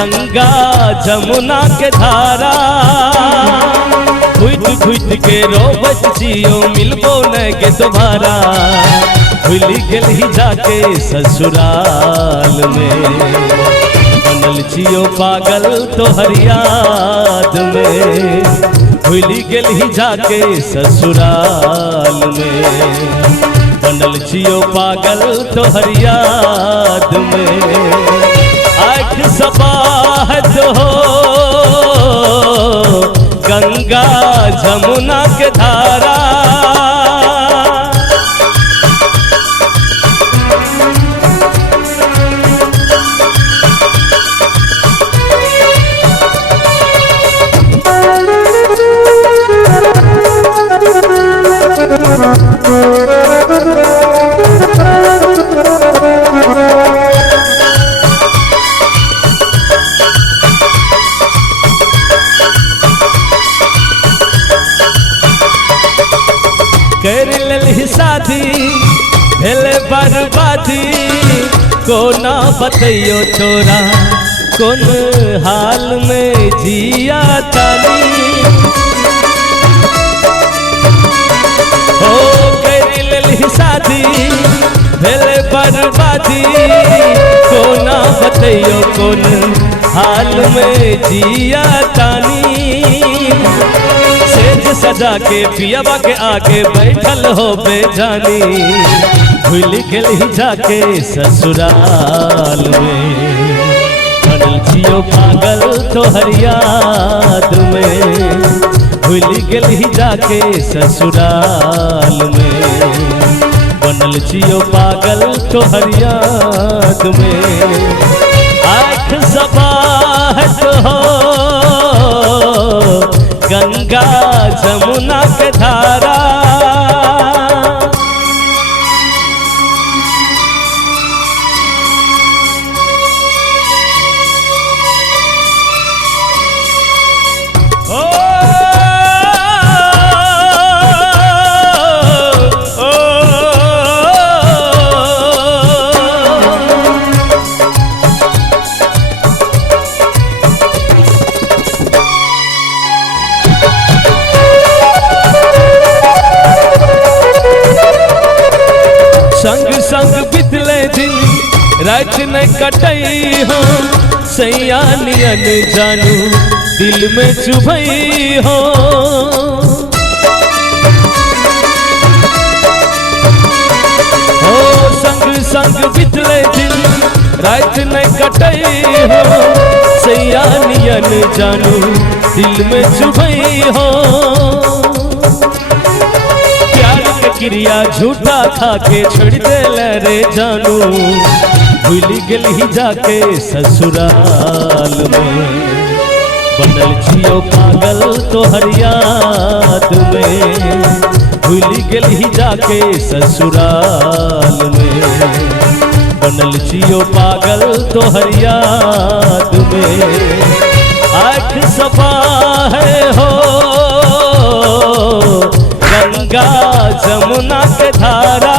गंगा जमुना के धारा खुद खुद के रोबत जियो मिलबो न के दोबारा भूल गेलही जाके ससुराल में बनल जियो पागल तोहर याद में भूल गेलही जाके ससुराल में बनल जियो पागल तोहर याद में आँख सबाहत हो गंगा जमुना के धारा कर ललही शादी भेले बर्बादी को ना बतैयो छोरा कौन हाल में जिया तानी हो कर ललही शादी भेले बर्बादी को ना बतैयो कौन हाल में जिया तानी सजा के पियाबा के आगे बैठल हो बेजानी भूल गेलही जाके ससुराल में बनल जियो पागल तोहर याद में भूल गेलही जाके ससुराल में बनल जियो पागल तोहर याद में आँख सबाहत हो गंगा जमुना के धारा संग संग बितले दिन रात न कटई हो सैयानियन जानू दिल में चुभई हो संग संग बितले दिन रात न कटई हो सैयानियन जानू दिल में चुभई हो क्रिया झूठा खा के छोड़ दे रे जानू भूल गेलही जाके ससुराल में बनल जियो पागल तोहर याद में भूल गेलही जाके ससुराल में बनल जियो पागल तोहर याद में आँख सबाहे हो गंगा जमुना के धारा